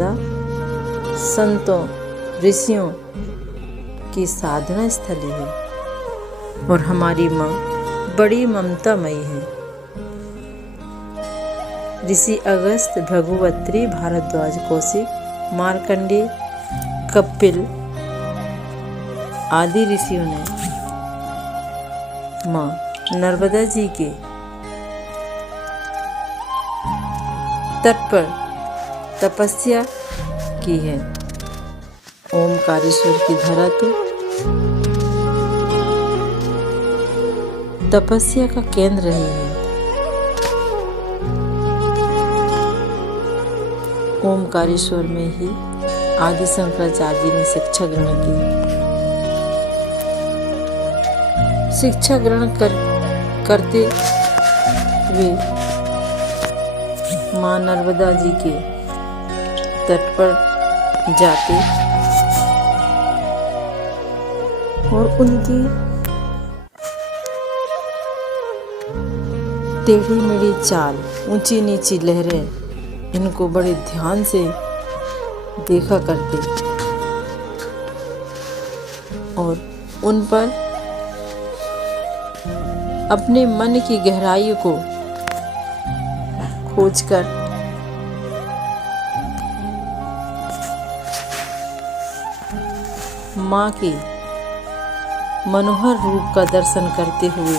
नर्मदा संतों ऋषियों की साधना स्थली है और हमारी माँ बड़ी ममतामयी है। ऋषि अगस्त, भृगुवत्री, भारद्वाज, कौशिक, मार्कंडेय, कपिल आदि ऋषियों ने माँ नर्मदा जी के तट पर तपस्या की है। ओमकारेश्वर की धरा तो तपस्या का केंद्र रही है। ओमकारेश्वर में ही आदि शंकराचार्य जी ने शिक्षा ग्रहण की। शिक्षा ग्रहण करते हुए माँ नर्मदा जी के तट पर जाते और उनकी टेढ़ी मेढ़ी चाल, ऊंची नीची लहरें, इनको बड़े ध्यान से देखा करते और उन पर अपने मन की गहराई को खोजकर माँ के मनोहर रूप का दर्शन करते हुए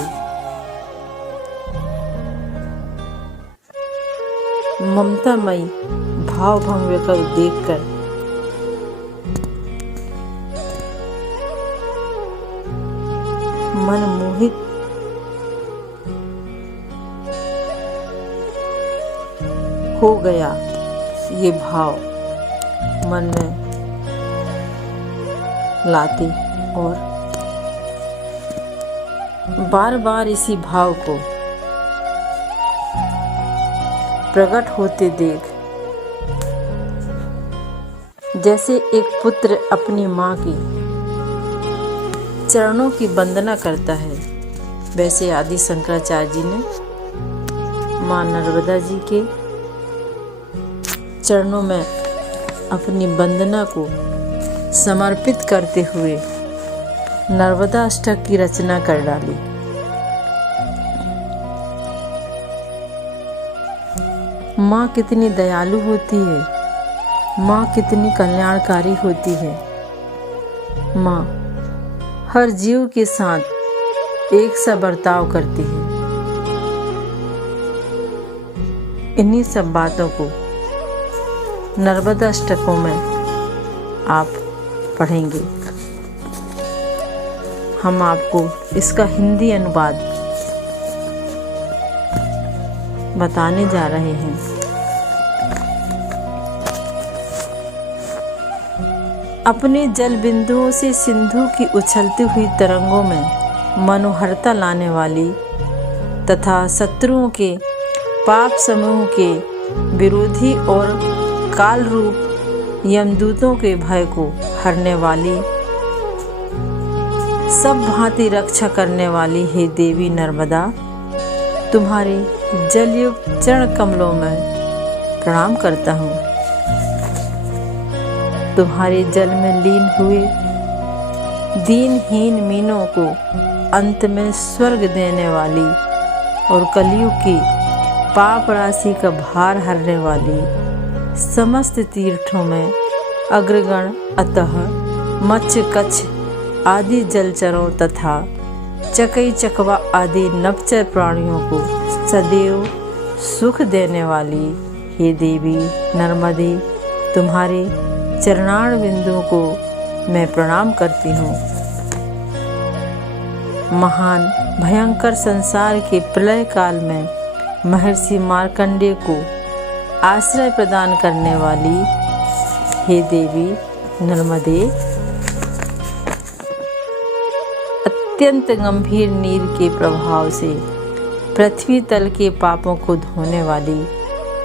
ममतामयी भाव भंग को देखकर मन मोहित हो गया। ये भाव मन में लाते और बार बार इसी भाव को प्रकट होते देख जैसे एक पुत्र अपनी माँ की चरणों की वंदना करता है, वैसे आदि शंकराचार्य जी ने माँ नर्मदा जी के चरणों में अपनी वंदना को समर्पित करते हुए नर्मदा अष्टक की रचना कर डाली। माँ कितनी दयालु होती है, माँ कितनी कल्याणकारी होती है। माँ हर जीव के साथ एक सा बर्ताव करती है। इन्हीं सब बातों को नर्मदा अष्टकों में आप पढ़ेंगे। हम आपको इसका हिंदी अनुवाद बताने जा रहे हैं। अपने जल बिंदुओं से सिंधु की उछलती हुई तरंगों में मनोहरता लाने वाली तथा शत्रुओं के पाप समूह के विरोधी और काल रूप यमदूतों के भय को हरने वाली, सब भांति रक्षा करने वाली हे देवी नर्मदा, तुम्हारे जलयुक्त चरण कमलों में प्रणाम करता हूँ। तुम्हारे जल में लीन हुए दीनहीन मीनों को अंत में स्वर्ग देने वाली और कलयुग की पाप राशि का भार हरने वाली, समस्त तीर्थों में अग्रगण अतः मत्स्य कच्छ आदि जलचरों तथा चकई चकवा आदि नवचर प्राणियों को सदैव सुख देने वाली हे देवी नर्मदे, तुम्हारे चरणार बिंदुओं को मैं प्रणाम करती हूँ। महान भयंकर संसार के प्रलय काल में महर्षि मार्कंडेय को आश्रय प्रदान करने वाली हे देवी नर्मदे, अत्यंत गंभीर नीर के प्रभाव से पृथ्वी तल के पापों को धोने वाली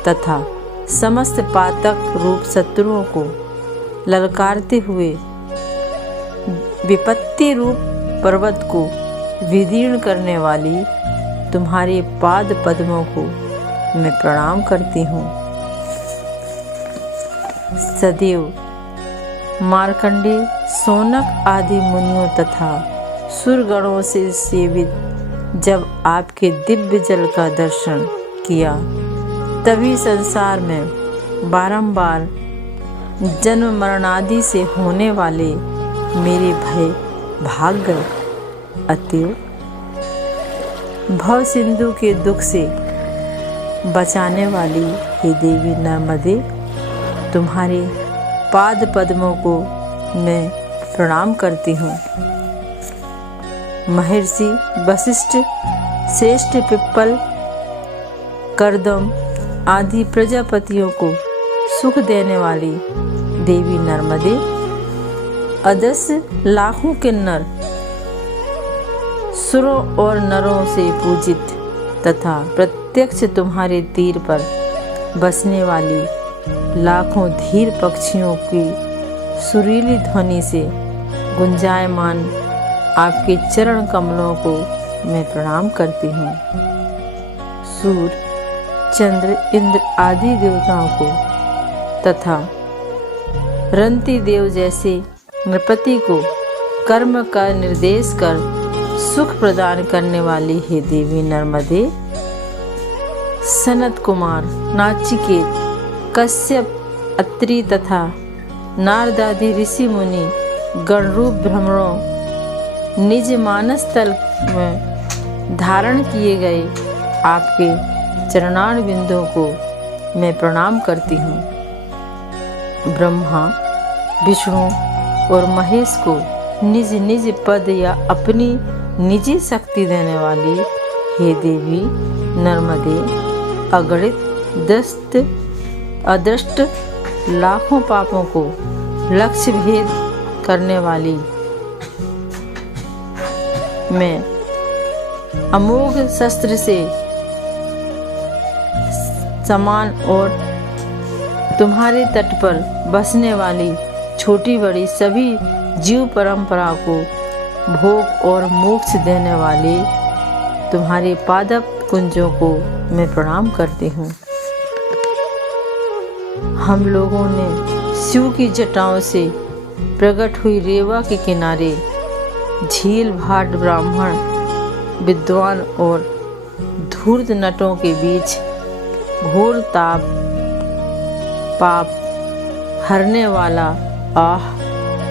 तथा समस्त पातक रूप शत्रुओं को ललकारते हुए विपत्ति रूप पर्वत को विदीर्ण करने वाली तुम्हारे पाद पद्मों को मैं प्रणाम करती हूँ। सदैव मार्कंडेय, सोनक आदि मुनियों तथा सुरगणों से सेवित जब आपके दिव्य जल का दर्शन किया, तभी संसार में बारंबार जन्म मरणादि से होने वाले मेरे भय भाग गए। अतएव भव सिंधु के दुख से बचाने वाली हे देवी नर्मदे, तुम्हारे पाद पद्मों को मैं प्रणाम करती हूँ। महर्षि वशिष्ठ, श्रेष्ठ पिप्पल, कर्दम आदि प्रजापतियों को सुख देने वाली देवी नर्मदे, अदस्य लाखों किन्नर सुरों और नरों से पूजित तथा प्रत्यक्ष तुम्हारे तीर पर बसने वाली लाखों धीर पक्षियों की सुरीली ध्वनि से गुंजायमान आपके चरण कमलों को मैं प्रणाम करती हूँ। सूर्य, चंद्र, इंद्र आदि देवताओं को तथा रंती देव जैसे नृपति को कर्म का निर्देश कर सुख प्रदान करने वाली हे देवी नर्मदे, सनत कुमार, नाचिकेत, कश्यप, अत्रि तथा नारदादि ऋषि मुनि गणरूप भ्रमणों निज मानस तल में धारण किए गए आपके चरणार बिंदुओं को मैं प्रणाम करती हूँ। ब्रह्मा, विष्णु और महेश को निज निज पद या अपनी निजी शक्ति देने वाली हे देवी नर्मदे, अगणित अदृष्ट लाखों पापों को लक्ष्य भेद करने वाली मैं अमोघ शस्त्र से समान और तुम्हारे तट पर बसने वाली छोटी बड़ी सभी जीव परंपरा को भोग और मोक्ष देने वाले तुम्हारे पादप कुंजों को मैं प्रणाम करती हूँ। हम लोगों ने शिव की जटाओं से प्रकट हुई रेवा के किनारे झील भाट ब्राह्मण विद्वान और धूर्त नटों के बीच घोर ताप पाप हरने वाला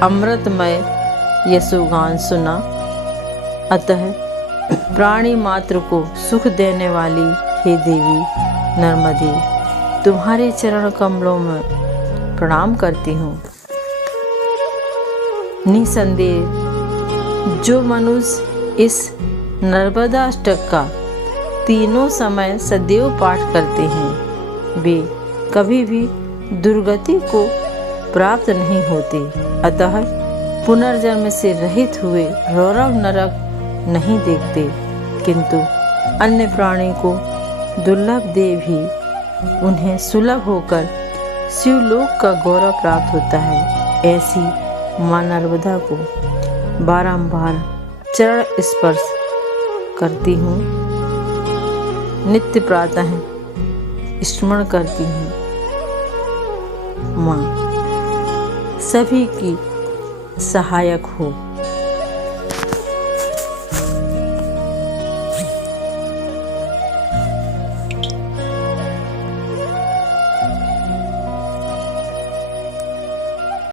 अमृतमय यशोगान सुना। अतः प्राणी मात्र को सुख देने वाली हे देवी नर्मदे, तुम्हारे चरण कमलों में प्रणाम करती हूँ। निसंदेह जो मनुष्य इस नर्मदाष्टक का तीनों समय सदैव पाठ करते हैं, वे कभी भी दुर्गति को प्राप्त नहीं होते। अतः पुनर्जन्म से रहित हुए रौरव नरक नहीं देखते, किंतु अन्य प्राणी को दुर्लभ दे भी उन्हें सुलभ होकर शिवलोक का गौरव प्राप्त होता है। ऐसी माँ नर्मदा को बारंबार चरण स्पर्श करती हूँ, नित्य प्रातः स्मरण करती हूँ। माँ सभी की सहायक हो।